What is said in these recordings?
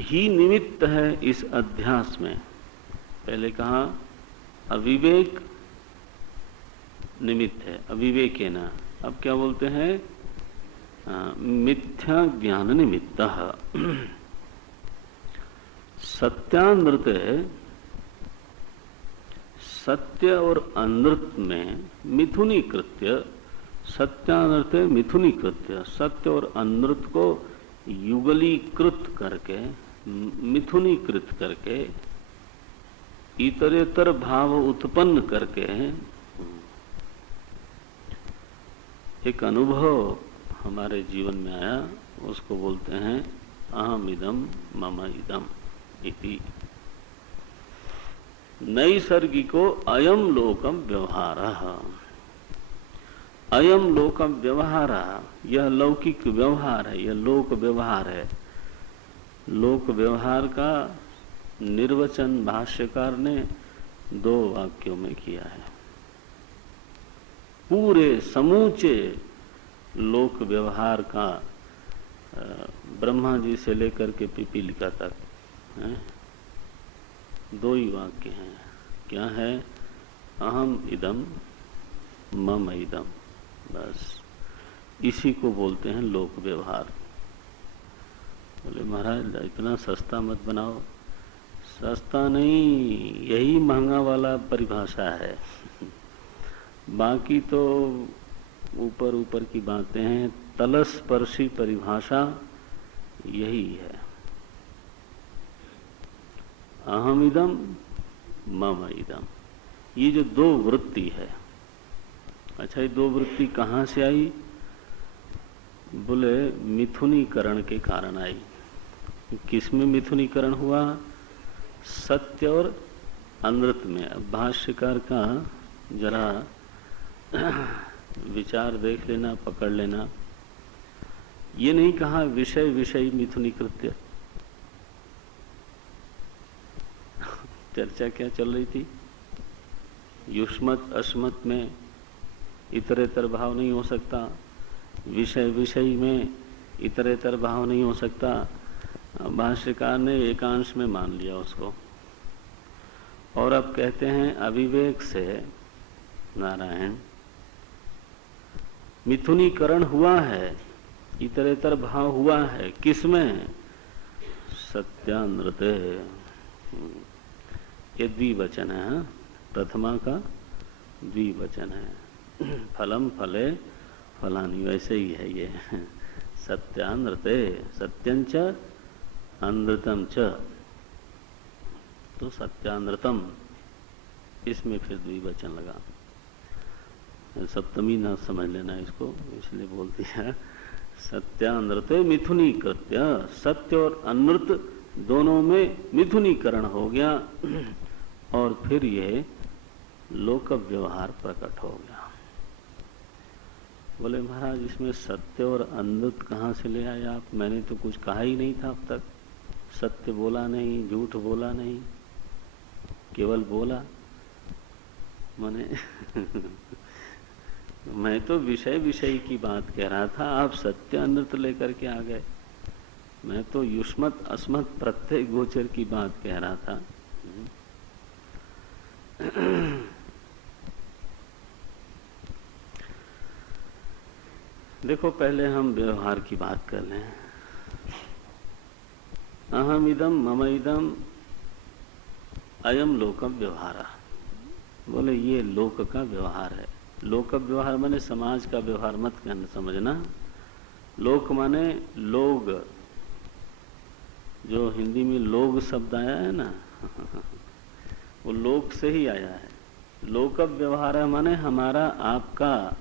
ही निमित्त है इस अध्यास में। पहले कहा अविवेक निमित्त है, अविवेक है ना। अब क्या बोलते हैं? मिथ्या ज्ञान निमित्त। सत्यानृत, सत्य और अनृत में मिथुनीकृत्य, सत्यानृत मिथुनीकृत्य, सत्य और अनृत को युगलीकृत करके, मिथुनीकृत करके, इतरेतर भाव उत्पन्न करके एक अनुभव हमारे जीवन में आया, उसको बोलते हैं अहम इदम मम इदम इति। नैसर्गिको अयम लोकम व्यवहारः। अयम लोकम व्यवहार, यह लौकिक व्यवहार है, यह लोक व्यवहार है। लोक व्यवहार का निर्वचन भाष्यकार ने 2 वाक्यों में किया है। पूरे समूचे लोक व्यवहार का ब्रह्मा जी से लेकर के पिपीलिका तक है, 2 ही वाक्य हैं। क्या है? अहम इदम मम इदम, बस इसी को बोलते हैं लोक व्यवहार। बोले महाराज इतना सस्ता मत बनाओ। सस्ता नहीं, यही महंगा वाला परिभाषा है। बाकी तो ऊपर ऊपर की बातें हैं, तलस्पर्शी परिभाषा यही है। अहम इदम मम इदम, ये जो 2 वृत्ति है। अच्छा, ये 2 वृत्ति कहाँ से आई? बोले मिथुनीकरण के कारण आई। किसमें मिथुनीकरण हुआ? सत्य और अनृत में। अब भाष्यकार का जरा विचार देख लेना, पकड़ लेना। ये नहीं कहा विषय विषय मिथुनीकृत्य। चर्चा क्या चल रही थी? युष्मत अस्मत में इतरेतर भाव नहीं हो सकता, विषय विषय में इतरेतर भाव नहीं हो सकता। भाष्यकार ने एकांश में मान लिया उसको, और अब कहते हैं अविवेक से नारायण मिथुनीकरण हुआ है, इतरेतर भाव हुआ है। किसमें? सत्यानृत। ये द्विवचन है, प्रथमा का द्विवचन है। फलम फले फलानि, वैसे ही है ये। सत्यानृते, सत्यंच अनृतम च, तो सत्यानृतम, इसमें फिर द्विवचन लगा। सप्तमी ना समझ लेना इसको, इसलिए बोल दिया। सत्यानृते मिथुनीकृत्य, सत्य और अनृत दोनों में मिथुनीकरण हो गया, और फिर ये लोक व्यवहार प्रकट हो गया। बोले महाराज इसमें सत्य और अनृत कहाँ से ले आए आप? मैंने तो कुछ कहा ही नहीं था अब तक। सत्य बोला नहीं, झूठ बोला नहीं, केवल बोला माने मैं तो विषय विषय की बात कह रहा था, आप सत्य अनृत लेकर के आ गए। मैं तो युष्मत अस्मत प्रत्यय गोचर की बात कह रहा था। देखो पहले हम व्यवहार की बात कर लें। अहम इदम मम इदम अयम लोकम व्यवहार। बोले ये लोक का व्यवहार है। लोक व्यवहार माने समाज का व्यवहार मत कहना, समझना। लोक माने लोग, जो हिंदी में लोग शब्द आया है ना, वो लोक से ही आया है। लोक व्यवहार है माने हमारा आपका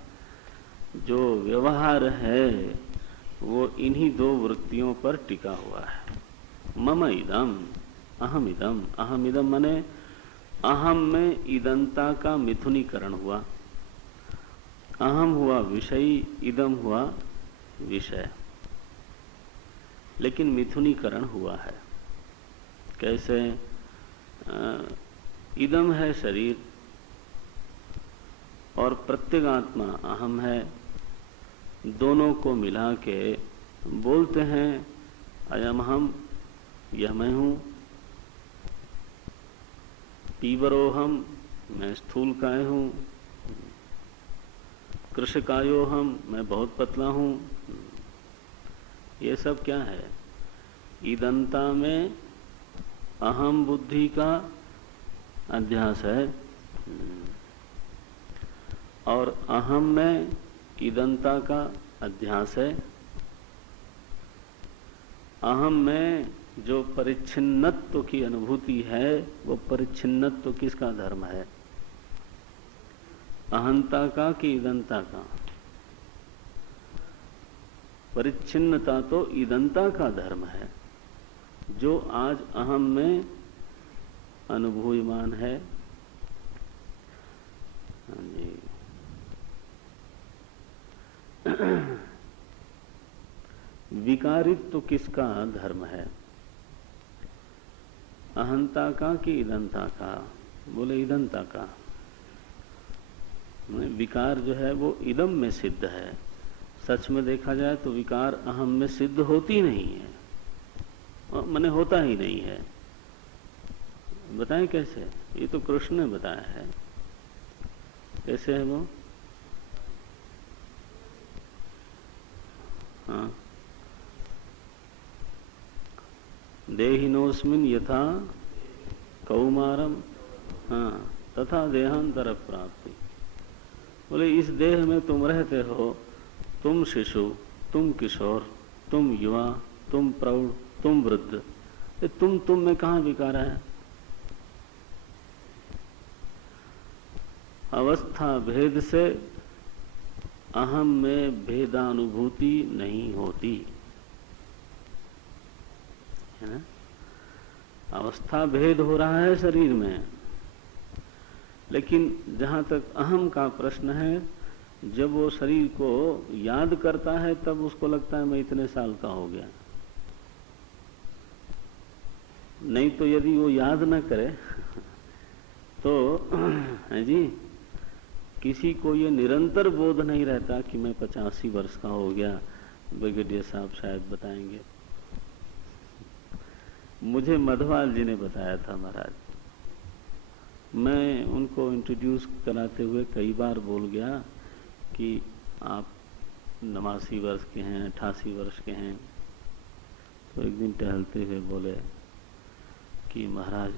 जो व्यवहार है वो इन्हीं 2 वृत्तियों पर टिका हुआ है। मम इदम अहम इदम। अहम इदम माने अहम में इदंता का मिथुनीकरण हुआ। अहम हुआ विषय, इदम हुआ विषय, लेकिन मिथुनीकरण हुआ है। कैसे? इदम है शरीर और प्रत्यगात्मा अहम है, दोनों को मिला के बोलते हैं अयम हम यह मैं हूं। पीवरोहम, मैं स्थूल काय हूं। कृशकायोहम, मैं बहुत पतला हूं। ये सब क्या है? ईदंता में अहम बुद्धि का अध्यास है, और अहम में ईदंता का अध्यास है। अहम में जो परिच्छिन्नत्व की अनुभूति है, वो परिच्छिन्नत्व किसका धर्म है? अहंता का कि ईदंता का? परिच्छिन्नता तो ईदंता का धर्म है, जो आज अहम में अनुभूयमान है। हाँ जी। विकारित्व किसका धर्म है? अहंता का कि ईदंता का? बोले ईदंता का। विकार जो है वो इदम में सिद्ध है। सच में देखा जाए तो विकार अहम में सिद्ध होती नहीं है, माने होता ही नहीं है। बताएं कैसे? ये तो कृष्ण ने बताया है। कैसे है वो? हाँ, देहिनोस्मिन यथा कौमारम, हाँ, तथा देहांतर प्राप्ति। बोले इस देह में तुम रहते हो, तुम शिशु, तुम किशोर, तुम युवा, तुम प्रौढ़, तुम वृद्ध। ये तुम में कहां विकार है? अवस्था भेद से अहम में भेदानुभूति नहीं होती है ना। अवस्था भेद हो रहा है शरीर में, लेकिन जहां तक अहम का प्रश्न है, जब वो शरीर को याद करता है तब उसको लगता है मैं इतने साल का हो गया। नहीं तो यदि वो याद न करे तो है जी, किसी को ये निरंतर बोध नहीं रहता कि मैं 85 वर्ष का हो गया। ब्रिगेडियर साहब शायद बताएंगे। मुझे मधवाल जी ने बताया था महाराज। मैं उनको इंट्रोड्यूस कराते हुए कई बार बोल गया कि आप 89 वर्ष के हैं, 88 वर्ष के हैं। तो एक दिन टहलते हुए बोले कि महाराज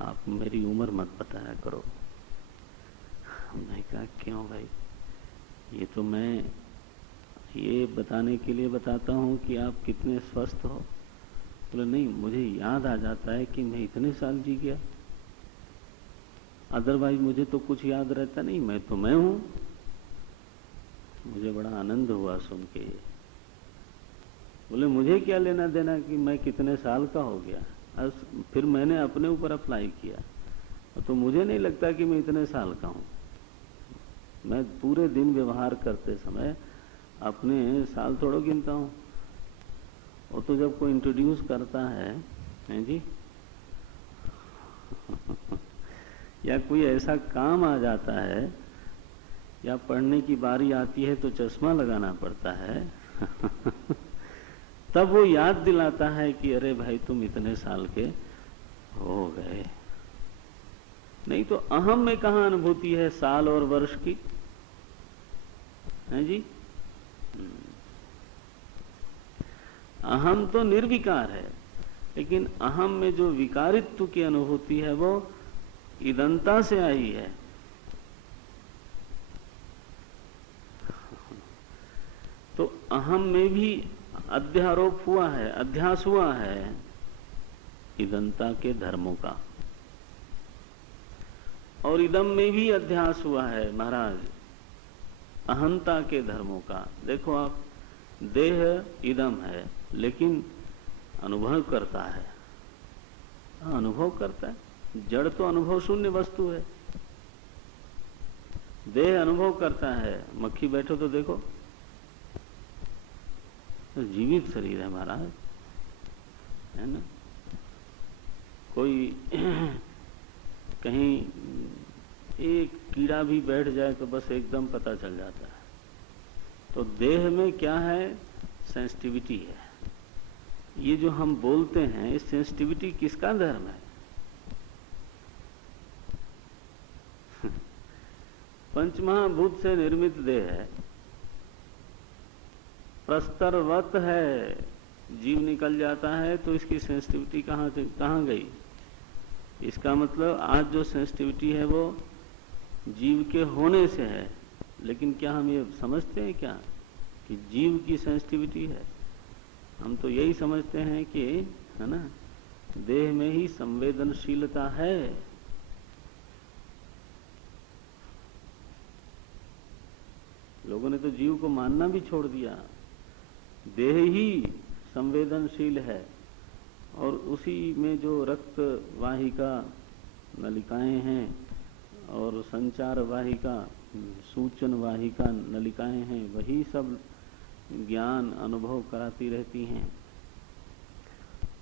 आप मेरी उम्र मत बताया करो। मैं कहा क्यों भाई? ये तो मैं ये बताने के लिए बताता हूँ कि आप कितने स्वस्थ हो। बोले नहीं, मुझे याद आ जाता है कि मैं इतने साल जी गया, अदरवाइज मुझे तो कुछ याद रहता नहीं। मैं तो मैं हूं। मुझे बड़ा आनंद हुआ सुन के। बोले मुझे क्या लेना देना कि मैं कितने साल का हो गया। फिर मैंने अपने ऊपर अप्लाई किया, तो मुझे नहीं लगता कि मैं इतने साल का हूं। मैं पूरे दिन व्यवहार करते समय अपने साल थोड़ा गिनता हूं। वो तो जब कोई इंट्रोड्यूस करता है जी या कोई ऐसा काम आ जाता है या पढ़ने की बारी आती है तो चश्मा लगाना पड़ता है तब वो याद दिलाता है कि अरे भाई तुम इतने साल के हो गए। नहीं तो अहम में कहां अनुभूति है साल और वर्ष की, है जी। अहम तो निर्विकार है, लेकिन अहम में जो विकारित्व की अनुभूति है वो ईदंता से आई है। तो अहम में भी अध्यारोप हुआ है, अध्यास हुआ है ईदंता के धर्मों का, और इदम में भी अध्यास हुआ है महाराज अहंता के धर्मों का। देखो आप, देह इदम है लेकिन अनुभव करता है। अनुभव करता है। जड़ तो अनुभव शून्य वस्तु है। देह अनुभव करता है। मक्खी बैठो तो देखो, तो जीवित शरीर है महाराज, है ना। कोई कहीं एक कीड़ा भी बैठ जाए तो बस एकदम पता चल जाता है। तो देह में क्या है? सेंसिटिविटी है। ये जो हम बोलते हैं सेंसिटिविटी किसका धर्म है? पंचमहाभूत से निर्मित देह है, प्रस्तरवत है, जीव निकल जाता है तो इसकी सेंसिटिविटी कहाँ गई? इसका मतलब आज जो सेंसिटिविटी है वो जीव के होने से है, लेकिन क्या हम ये समझते हैं क्या कि जीव की सेंसिटिविटी है? हम तो यही समझते हैं कि है ना, देह में ही संवेदनशीलता है। लोगों ने तो जीव को मानना भी छोड़ दिया, देह ही संवेदनशील है और उसी में जो रक्त वाहिका नलिकाएं हैं और संचार वाहिका, सूचन वाहिका नलिकाएं हैं, वही सब ज्ञान अनुभव कराती रहती हैं।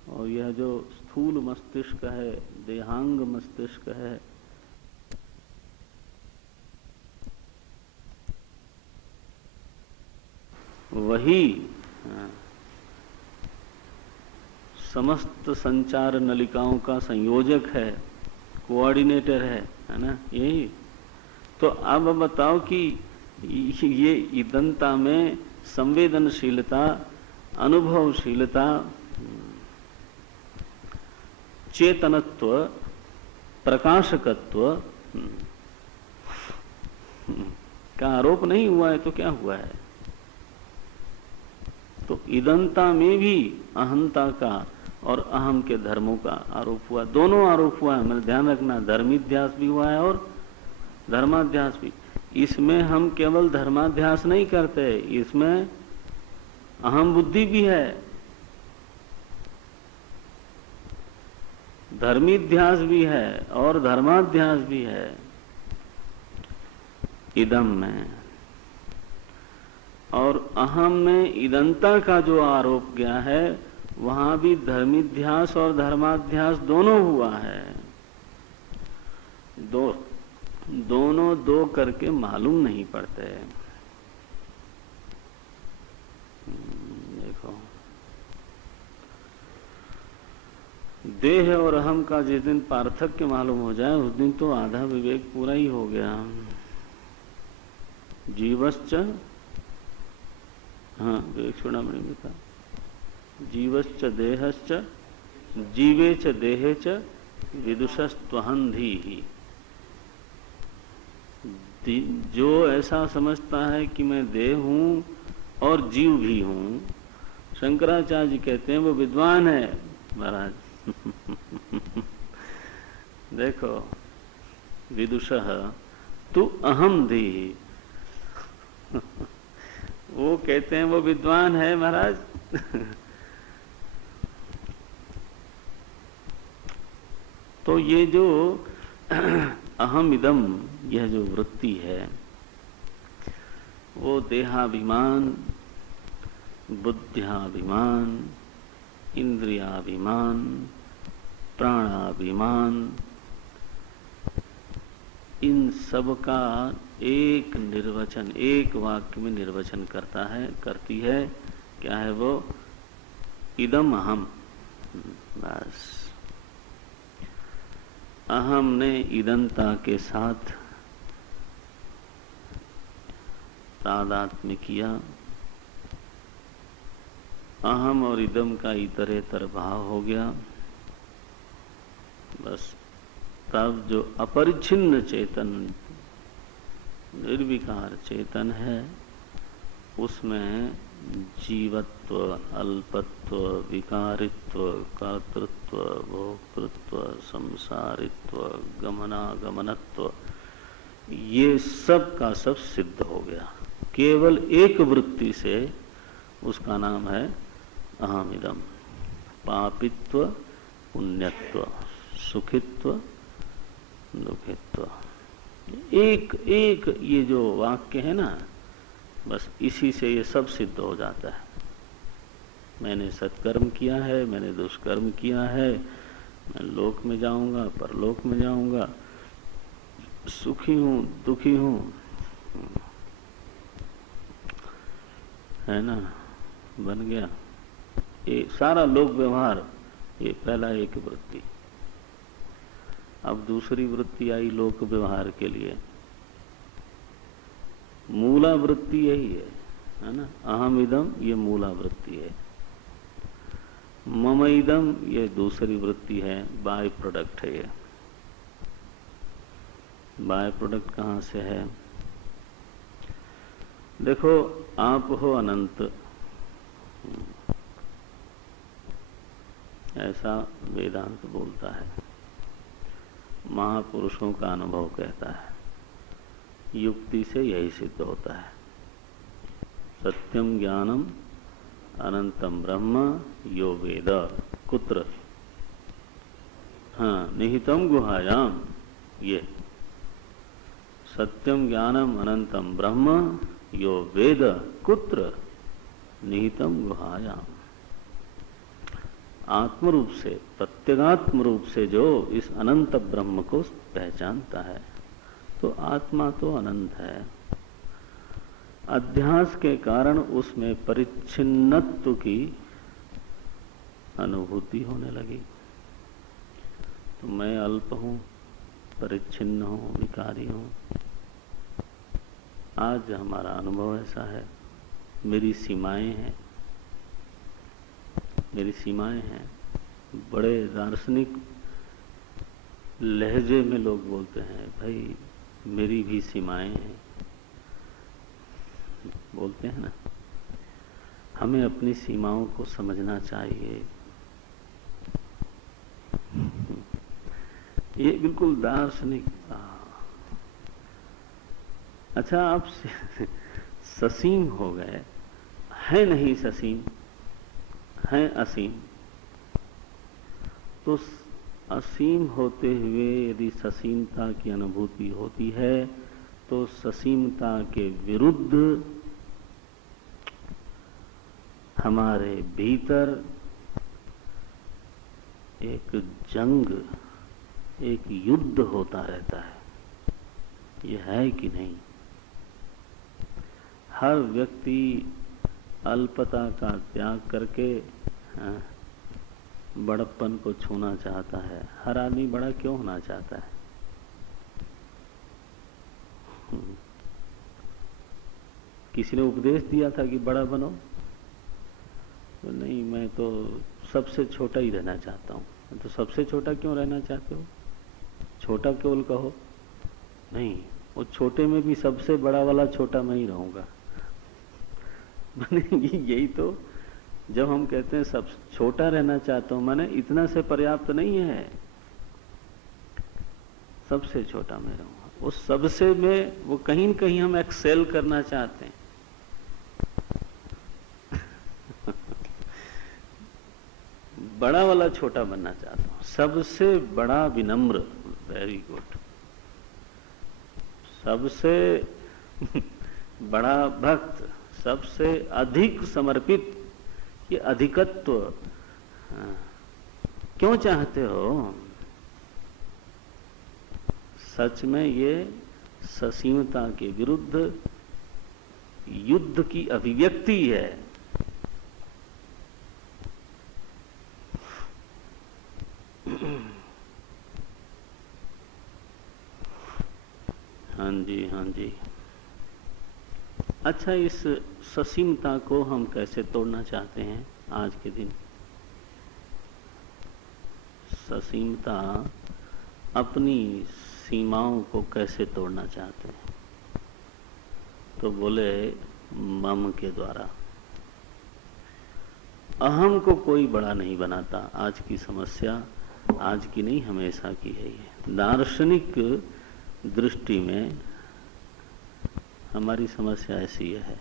और यह जो स्थूल मस्तिष्क है, देहांग मस्तिष्क है, वही समस्त संचार नलिकाओं का संयोजक है, कोऑर्डिनेटर है ना, यही। तो अब बताओ कि ये ईदंता में संवेदनशीलता, अनुभवशीलता, चेतनत्व, प्रकाशकत्व का आरोप नहीं हुआ है तो क्या हुआ है? तो ईदंता में भी अहंता का और अहम के धर्मों का आरोप हुआ, दोनों आरोप हुआ है। मतलब ध्यान रखना, धर्माध्यास भी हुआ है और धर्माध्यास भी। इसमें हम केवल धर्माध्यास नहीं करते, इसमें अहम बुद्धि भी है, धर्मीध्यास भी है और धर्माध्यास भी है इदम में। और अहम में ईदंता का जो आरोप गया है, वहां भी धर्मीध्यास और धर्माध्यास दोनों हुआ है। दोनों दो करके मालूम नहीं पड़ते। देखो, देह और अहम का जिस दिन पार्थक्य मालूम हो जाए, उस दिन तो आधा विवेक पूरा ही हो गया। जीवश्च, हाँ विवेक चूड़ामणि में था, जीवश्च देहश्च जीवे च देहे च विदुषस्त्वहंधि ही। जो ऐसा समझता है कि मैं देह हूं और जीव भी हूं, शंकराचार्य जी कहते हैं वो विद्वान है महाराज। देखो, विदुषः तु अहम धी, वो कहते हैं वो विद्वान है महाराज। तो ये जो अहम इदम, यह जो वृत्ति है, वो देहाभिमान, बुद्ध्याभिमान, इंद्रियाभिमान, प्राणाभिमान, इन सब का एक निर्वचन, एक वाक्य में निर्वचन करती है। क्या है वो? इदम अहम। बस, अहम ने ईदंता के साथ तादात्म्य किया, अहम और इदम का इतरेतर भाव हो गया। बस तब जो अपरिच्छिन्न चेतन, निर्विकार चेतन है, उसमें जीवत्व, अल्पत्व, विकारित्व, कर्तृत्व, भोक्तृत्व, संसारित्व, गमनागमनत्व, ये सब का सब सिद्ध हो गया। केवल एक वृत्ति से, उसका नाम है अहमिदम। पापित्व, पुण्यत्व, सुखित्व, दुखित्व, एक एक ये जो वाक्य है ना, बस इसी से ये सब सिद्ध हो जाता है। मैंने सत्कर्म किया है, मैंने दुष्कर्म किया है, मैं लोक में जाऊंगा, परलोक में जाऊंगा, सुखी हूं, दुखी हूं, है ना, बन गया। ये सारा लोक व्यवहार, ये पहला एक वृत्ति। अब दूसरी वृत्ति आई लोक व्यवहार के लिए। मूला वृत्ति यही है ना, अहम इदम, ये मूला वृत्ति है। मम इदम, ये दूसरी वृत्ति है, बाय प्रोडक्ट है। ये बाय प्रोडक्ट कहाँ से है? देखो, आप हो अनंत, ऐसा वेदांत बोलता है, महापुरुषों का अनुभव कहता है, युक्ति से यही सिद्ध होता है। सत्यम ज्ञानम अनंतम ब्रह्म यो वेद कुत्र, हाँ, निहितम गुहायाम। ये सत्यम ज्ञानम अनंतम ब्रह्म यो वेद कुत्र निहितम गुहायाम। आत्म रूप से, प्रत्यगात्म रूप से जो इस अनंत ब्रह्म को पहचानता है, तो आत्मा तो अनंत है। अध्यास के कारण उसमें परिच्छिन्नत्व की अनुभूति होने लगी। तो मैं अल्प हूं, परिच्छिन्न हूं, विकारी हूं। आज हमारा अनुभव ऐसा है, मेरी सीमाएं हैं, मेरी सीमाएं हैं। बड़े दार्शनिक लहजे में लोग बोलते हैं, भाई मेरी भी सीमाएं हैं, बोलते हैं ना। हमें अपनी सीमाओं को समझना चाहिए। ये बिल्कुल दार्शनिक। अच्छा, आप ससीम हो गए, है नहीं ससीम, है असीम। तो असीम होते हुए यदि ससीमता की अनुभूति होती है, तो ससीमता के विरुद्ध हमारे भीतर एक जंग, एक युद्ध होता रहता है। ये है कि नहीं? हर व्यक्ति अल्पता का त्याग करके बड़प्पन को छूना चाहता है। हर आदमी बड़ा क्यों होना चाहता है? किसी ने उपदेश दिया था कि बड़ा बनो? तो नहीं, मैं तो सबसे छोटा ही रहना चाहता हूँ। तो सबसे छोटा क्यों रहना चाहते हो? छोटा केवल कहो। नहीं, वो छोटे में भी सबसे बड़ा वाला छोटा मैं ही रहूंगा। यही तो, जब हम कहते हैं सब छोटा रहना चाहता हूं, माने इतना से पर्याप्त नहीं है, सबसे छोटा मैं रहूंगा। उस सबसे में वो कहीं न कहीं हम एक्सेल करना चाहते हैं। बड़ा वाला छोटा बनना चाहता हूं, सबसे बड़ा विनम्र, वेरी गुड, सबसे बड़ा भक्त, सबसे अधिक समर्पित, ये अधिकत्व क्यों चाहते हो? सच में ये ससीमता के विरुद्ध युद्ध की अभिव्यक्ति है। हाँ जी, हाँ जी। अच्छा, इस ससीमता को हम कैसे तोड़ना चाहते हैं आज के दिन? ससीमता, अपनी सीमाओं को कैसे तोड़ना चाहते हैं? तो बोले मम के द्वारा। अहम को कोई बड़ा नहीं बनाता। आज की समस्या, आज की नहीं, हमेशा की है ये। दार्शनिक दृष्टि में हमारी समस्या ऐसी है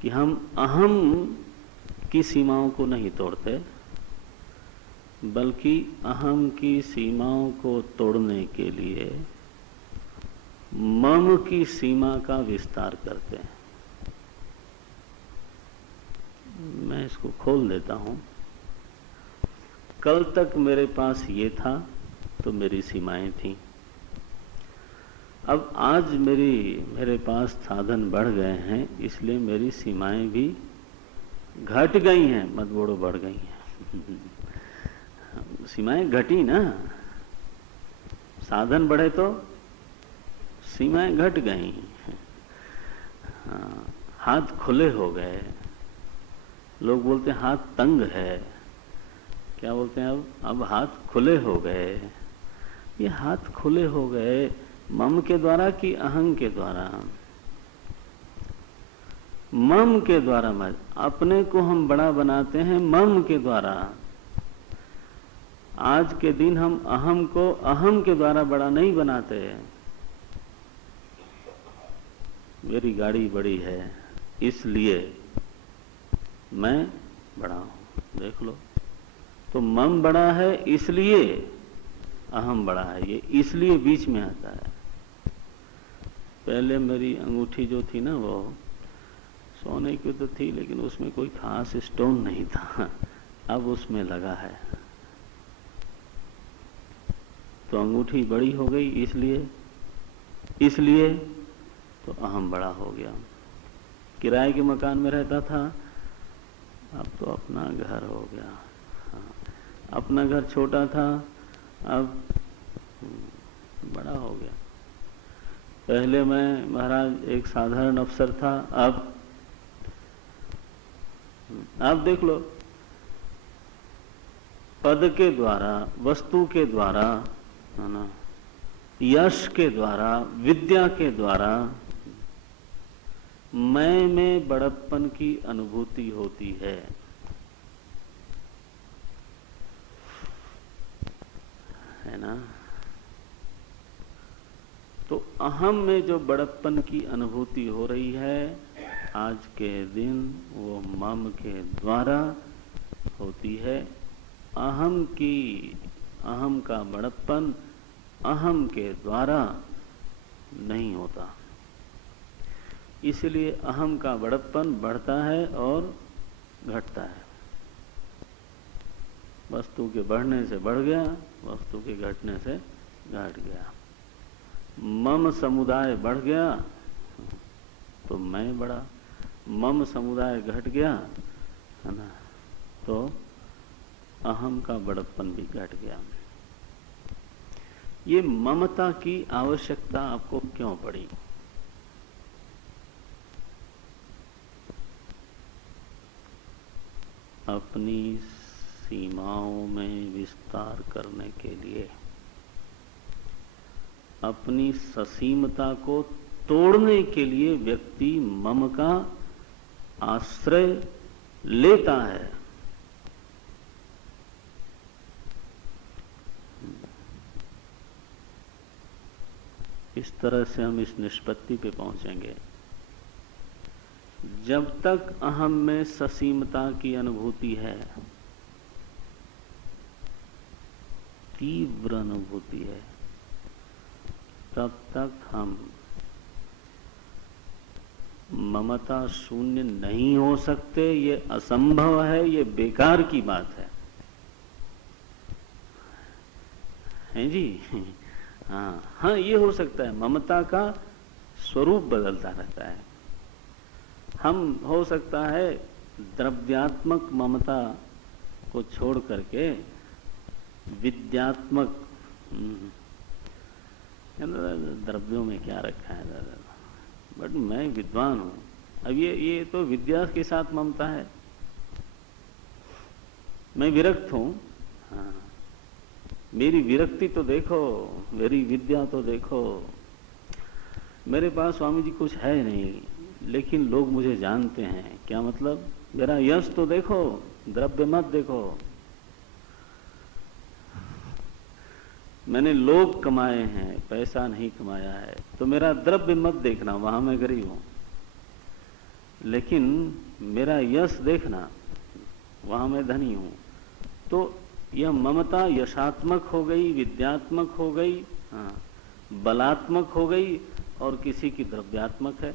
कि हम अहम की सीमाओं को नहीं तोड़ते, बल्कि अहम की सीमाओं को तोड़ने के लिए मम की सीमा का विस्तार करते हैं। मैं इसको खोल देता हूं। कल तक मेरे पास ये था तो मेरी सीमाएं थीं। अब आज मेरे पास साधन बढ़ गए हैं, इसलिए मेरी सीमाएं भी घट गई हैं, मत बोलो बढ़ गई हैं। सीमाएं घटी ना, साधन बढ़े तो सीमाएं घट गई। हाँ, हाथ खुले हो गए। लोग बोलते हैं हाथ तंग है, क्या बोलते हैं अब हाथ खुले हो गए। ये हाथ खुले हो गए मम के द्वारा कि अहंग के द्वारा? मम के द्वारा। मत अपने को हम बड़ा बनाते हैं मम के द्वारा। आज के दिन हम अहम को अहम के द्वारा बड़ा नहीं बनाते। मेरी गाड़ी बड़ी है इसलिए मैं बड़ा हूं, देख लो। तो मम बड़ा है इसलिए अहम बड़ा है, ये इसलिए बीच में आता है। पहले मेरी अंगूठी जो थी ना वो सोने की तो थी, लेकिन उसमें कोई खास स्टोन नहीं था। अब उसमें लगा है तो अंगूठी बड़ी हो गई, इसलिए तो अहम बड़ा हो गया। किराए के मकान में रहता था, अब तो अपना घर हो गया। हाँ, अपना घर छोटा था, अब बड़ा हो गया। पहले मैं महाराज एक साधारण अफसर था, अब आप देख लो, पद के द्वारा, वस्तु के द्वारा, है ना, यश के द्वारा, विद्या के द्वारा मैं में बड़प्पन की अनुभूति होती है ना। तो अहम में जो बड़प्पन की अनुभूति हो रही है आज के दिन, वो मम के द्वारा होती है। अहम का बड़प्पन अहम के द्वारा नहीं होता। इसलिए अहम का बड़प्पन बढ़ता है और घटता है। वस्तु के बढ़ने से बढ़ गया, वस्तु के घटने से घट गया। मम समुदाय बढ़ गया तो मैं बढ़ा, मम समुदाय घट गया, है ना, तो अहम का बड़प्पन भी घट गया। ये ममता की आवश्यकता आपको क्यों पड़ी? अपनी सीमाओं में विस्तार करने के लिए, अपनी ससीमता को तोड़ने के लिए व्यक्ति मम का आश्रय लेता है। इस तरह से हम इस निष्पत्ति पे पहुंचेंगे। जब तक अहम में ससीमता की अनुभूति है, तीव्र अनुभूति है, तब तक हम ममता शून्य नहीं हो सकते। ये असंभव है, ये बेकार की बात है जी। हाँ, ये हो सकता है। ममता का स्वरूप बदलता रहता है। हम हो सकता है द्रव्यात्मक ममता को छोड़ करके विद्यात्मक, द्रव्यों में क्या रखा है दादा, बट मैं विद्वान हूं। अब ये तो विद्या के साथ ममता है। मैं विरक्त हूं, हाँ, मेरी विरक्ति तो देखो, मेरी विद्या तो देखो। मेरे पास स्वामी जी कुछ है नहीं, लेकिन लोग मुझे जानते हैं। क्या मतलब? मेरा यश तो देखो, द्रव्य मत देखो। मैंने लोग कमाए हैं, पैसा नहीं कमाया है, तो मेरा द्रव्य मत देखना, वहां मैं गरीब हूं। लेकिन मेरा यश देखना, वहां मैं धनी हूं। तो यह ममता यशात्मक हो गई, विद्यात्मक हो गई, हाँ, बलात्मक हो गई, और किसी की द्रव्यात्मक है।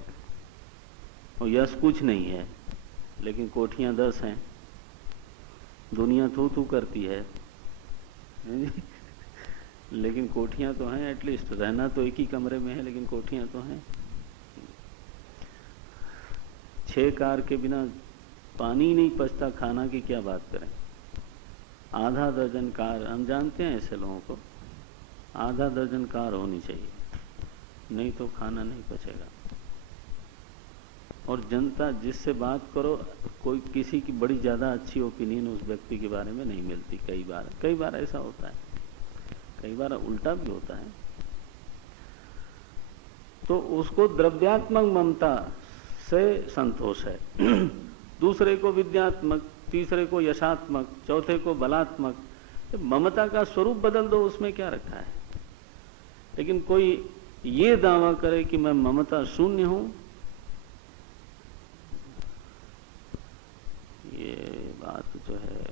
और यश कुछ नहीं है, लेकिन कोठियां 10 हैं, दुनिया थू थू करती है लेकिन कोठियां तो हैं। एटलीस्ट रहना तो एक ही कमरे में है, लेकिन कोठियां तो हैं। 6 कार के बिना पानी नहीं पचता खाना की क्या बात करें। आधा दर्जन कार, हम जानते हैं ऐसे लोगों को, आधा दर्जन कार होनी चाहिए, नहीं तो खाना नहीं पचेगा। और जनता जिससे बात करो, कोई किसी की बड़ी ज़्यादा अच्छी ओपिनियन उस व्यक्ति के बारे में नहीं मिलती। कई बार ऐसा होता है, कई बार उल्टा भी होता है। तो उसको द्रव्यात्मक ममता से संतोष है। दूसरे को विद्यात्मक, तीसरे को यशात्मक, चौथे को बलात्मक। ममता का स्वरूप बदल दो, उसमें क्या रखा है। लेकिन कोई ये दावा करे कि मैं ममता शून्य हूं, ये बात जो है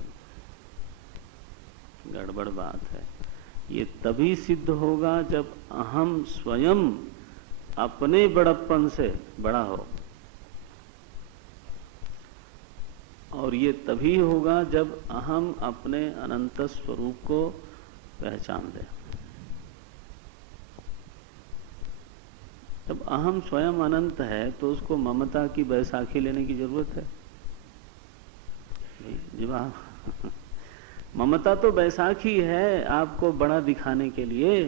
गड़बड़ बात है। ये तभी सिद्ध होगा जब अहम स्वयं अपने बड़प्पन से बड़ा हो, और ये तभी होगा जब अहम अपने अनंत स्वरूप को पहचान ले। जब अहम स्वयं अनंत है तो उसको ममता की बैसाखी लेने की जरूरत है जी। ममता तो बैसाखी है आपको बड़ा दिखाने के लिए।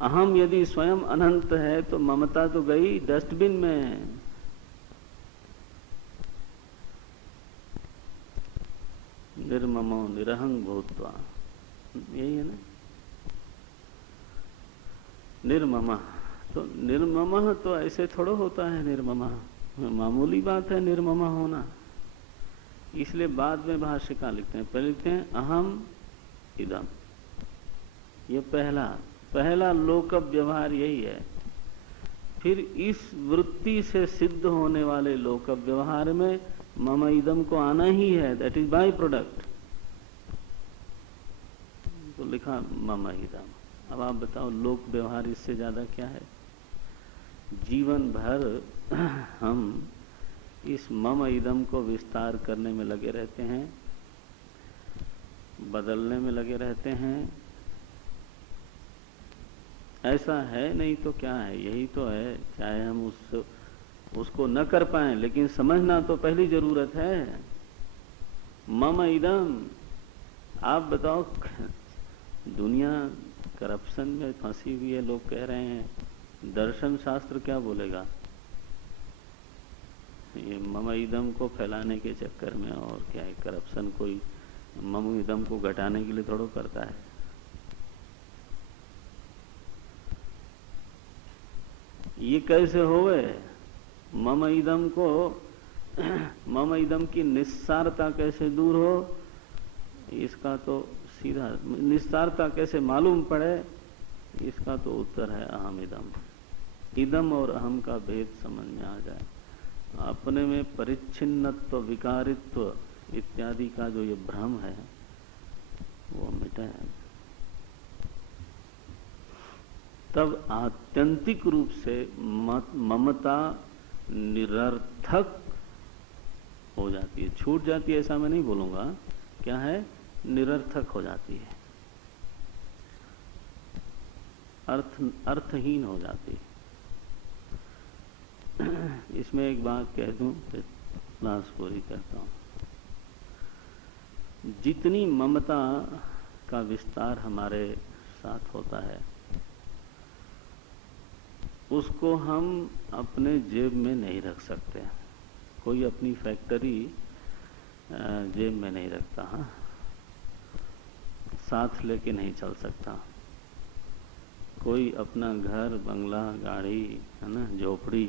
अहम यदि स्वयं अनंत है तो ममता तो गई डस्टबिन में। निर्ममो निरहं भूत्वा, यही है ना निर्ममः। तो निर्ममः तो ऐसे थोड़ा होता है, निर्ममः मामूली बात है निर्ममः होना। इसलिए बाद में भाष्यकार लिखते हैं, पहले लिखते हैं अहम इदम। ये पहला लोक व्यवहार यही है। फिर इस वृत्ति से सिद्ध होने वाले लोक व्यवहार में मम इदम को आना ही है, दैट इज बाय प्रोडक्ट। तो लिखा मम इदम। अब आप बताओ लोक व्यवहार इससे ज्यादा क्या है। जीवन भर हम इस मम इदम को विस्तार करने में लगे रहते हैं, बदलने में लगे रहते हैं। ऐसा है नहीं तो क्या है, यही तो है। चाहे हम उसको न कर पाए, लेकिन समझना तो पहली जरूरत है। मम इदम। आप बताओ, दुनिया करप्शन में फंसी हुई है, लोग कह रहे हैं दर्शन शास्त्र क्या बोलेगा। ये मम इदम को फैलाने के चक्कर में, और क्या है, करप्शन कोई मम इदम को घटाने के लिए थोड़ा करता है। ये कैसे होवे। मम इदम को, मम इदम की निस्सारता कैसे दूर हो, इसका तो सीधा, निस्सारता कैसे मालूम पड़े, इसका तो उत्तर है अहम इदम। इदम और अहम का भेद समझ में आ जाए, अपने में परिच्छिन्नत्व, विकारित्व इत्यादि का जो ये भ्रम है वो मिटे, तब आत्यंतिक रूप से ममता निरर्थक हो जाती है। छूट जाती है ऐसा मैं नहीं बोलूंगा, क्या है, निरर्थक हो जाती है, अर्थहीन हो जाती है। इसमें एक बात कह दूं, फिर क्लास पूरी करता हूं। जितनी ममता का विस्तार हमारे साथ होता है, उसको हम अपने जेब में नहीं रख सकते। कोई अपनी फैक्ट्री जेब में नहीं रखता, हाँ, साथ लेके नहीं चल सकता। कोई अपना घर, बंगला, गाड़ी, है ना, झोपड़ी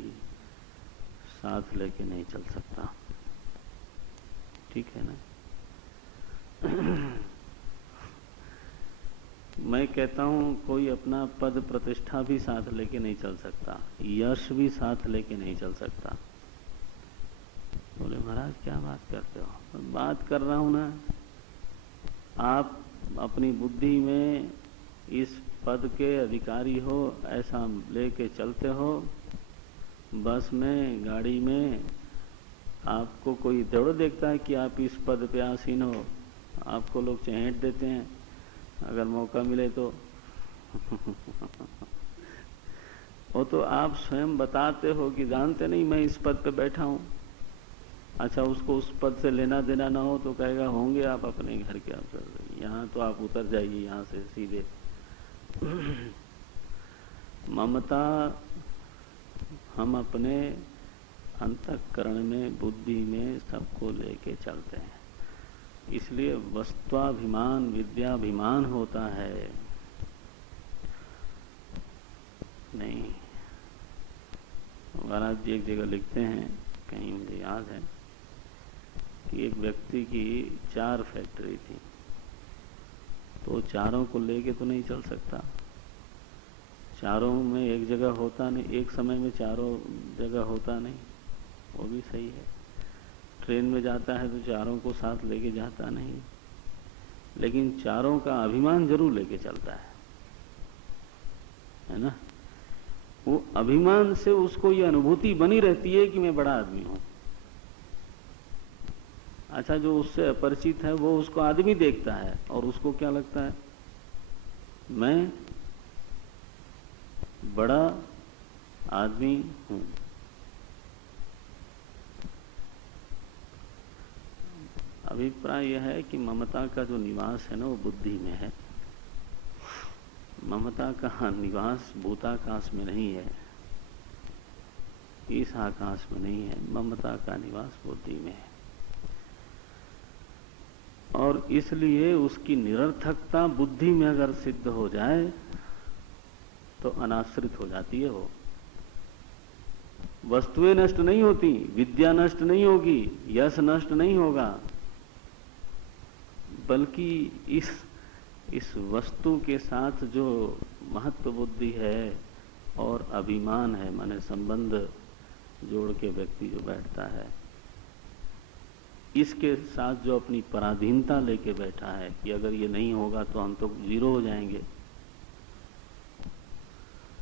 साथ लेके नहीं चल सकता, ठीक है ना। मैं कहता हूं कोई अपना पद प्रतिष्ठा भी साथ लेके नहीं चल सकता, यश भी साथ लेके नहीं चल सकता। बोले महाराज क्या बात करते हो। बात कर रहा हूं ना, आप अपनी बुद्धि में इस पद के अधिकारी हो ऐसा लेके चलते हो, बस में, गाड़ी में। आपको कोई दौड़ देखता है कि आप इस पद पे आसीन हो, आपको लोग चहेट देते हैं अगर मौका मिले तो। वो तो आप स्वयं बताते हो कि जानते नहीं मैं इस पद पे बैठा हूं। अच्छा, उसको उस पद से लेना देना ना हो तो कहेगा होंगे आप अपने घर के अफसर, यहाँ तो आप उतर जाइए यहाँ से सीधे। ममता हम अपने अंतःकरण में, बुद्धि में सबको लेके चलते हैं, इसलिए वस्तुअभिमान विद्याभिमान होता है। नहीं, महाराज जी एक जगह लिखते हैं, कहीं मुझे याद है कि एक व्यक्ति की 4 फैक्ट्री थी, तो चारों को लेके तो नहीं चल सकता, चारों में एक जगह होता नहीं, एक समय में चारों जगह होता नहीं, वो भी सही है। ट्रेन में जाता है तो चारों को साथ लेके जाता नहीं, लेकिन चारों का अभिमान जरूर लेके चलता है ना। वो अभिमान से उसको ये अनुभूति बनी रहती है कि मैं बड़ा आदमी हूं। अच्छा, जो उससे अपरिचित है वो उसको आदमी देखता है और उसको क्या लगता है, मैं बड़ा आदमी हूं। अभिप्राय यह है कि ममता का जो निवास है ना वो बुद्धि में है। ममता का निवास भूताकाश में नहीं है, इस आकाश में नहीं है, ममता का निवास बुद्धि में है। और इसलिए उसकी निरर्थकता बुद्धि में अगर सिद्ध हो जाए तो अनाश्रित हो जाती है। वो वस्तुएं नष्ट नहीं होती, विद्या नष्ट नहीं होगी, यश नष्ट नहीं होगा, बल्कि इस वस्तु के साथ जो महत्व बुद्धि है और अभिमान है, माने संबंध जोड़ के व्यक्ति जो बैठता है, इसके साथ जो अपनी पराधीनता लेके बैठा है कि अगर ये नहीं होगा तो हम तो जीरो हो जाएंगे,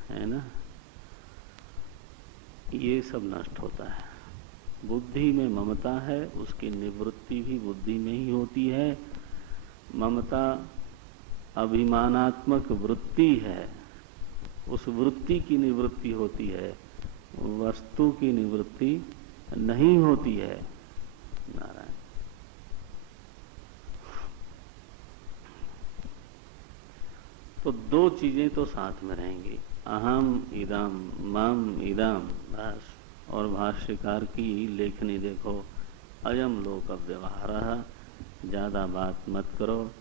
है ना, ये सब नष्ट होता है। बुद्धि में ममता है, उसकी निवृत्ति भी बुद्धि में ही होती है। ममता अभिमानात्मक वृत्ति है, उस वृत्ति की निवृत्ति होती है, वस्तु की निवृत्ति नहीं होती है। नारायण। तो 2 चीजें तो साथ में रहेंगी, अहम इदम मम इदम, बस। और भाष्यकार की लेखनी देखो, अयम लोक व्यवहार, ज्यादा बात मत करो,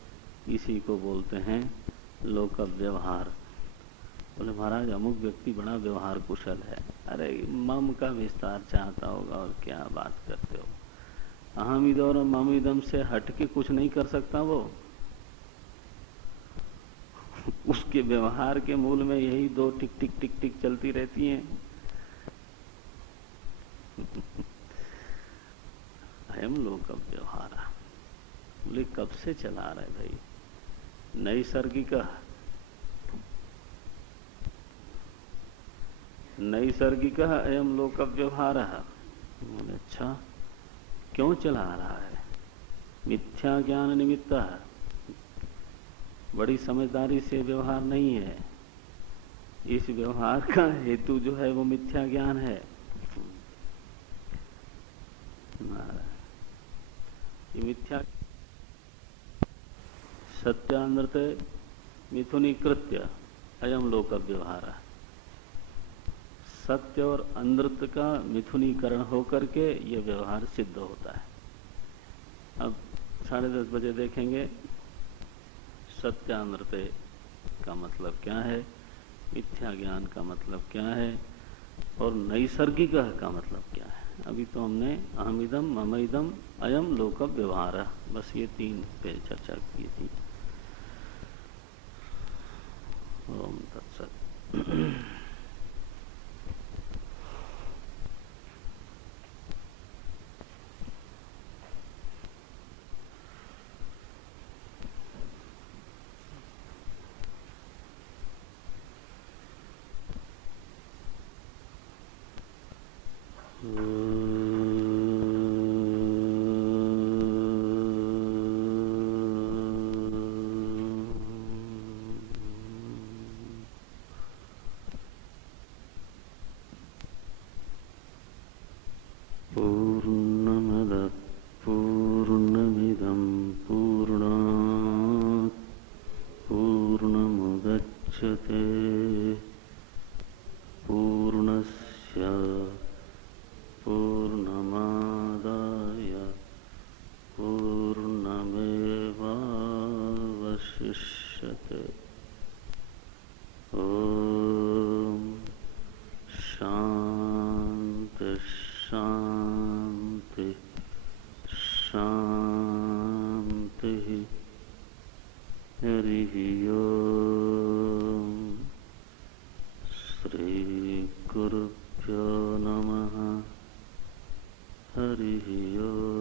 इसी को बोलते हैं लोक व्यवहार। बोले महाराज अमुक व्यक्ति बड़ा व्यवहार कुशल है, अरे मम का विस्तार चाहता होगा और क्या बात करते हो। अहम इदम और मम इदम से हटके कुछ नहीं कर सकता वो। उसके व्यवहार के मूल में यही 2 टिक टिक टिक टिक चलती रहती हैं। अयम लोक व्यवहार, बोले कब से चला रहा है भाई, नैसर्गिक अयम लोक व्यवहार। बोले अच्छा, क्यों चला रहा है, मिथ्या ज्ञान निमित्त, बड़ी समझदारी से व्यवहार नहीं है, इस व्यवहार का हेतु जो है वो मिथ्या ज्ञान है। ये मिथ्या सत्यानृत मिथुनी कृत्य अयम लोक व्यवहार, सत्य और अनृत का मिथुनीकरण होकर के ये व्यवहार सिद्ध होता है। अब 10:30 बजे देखेंगे सत्यानृत का मतलब क्या है, मिथ्या ज्ञान का मतलब क्या है, और नैसर्गिक का मतलब क्या है। अभी तो हमने अहमिदम ममइदम अयम लोक व्यवहार, बस ये 3 पे चर्चा की थी। ओम तत्सत। शांति शांति शांति। हरि ओम। श्री गुरुभ्यो नमः। हरि ओम।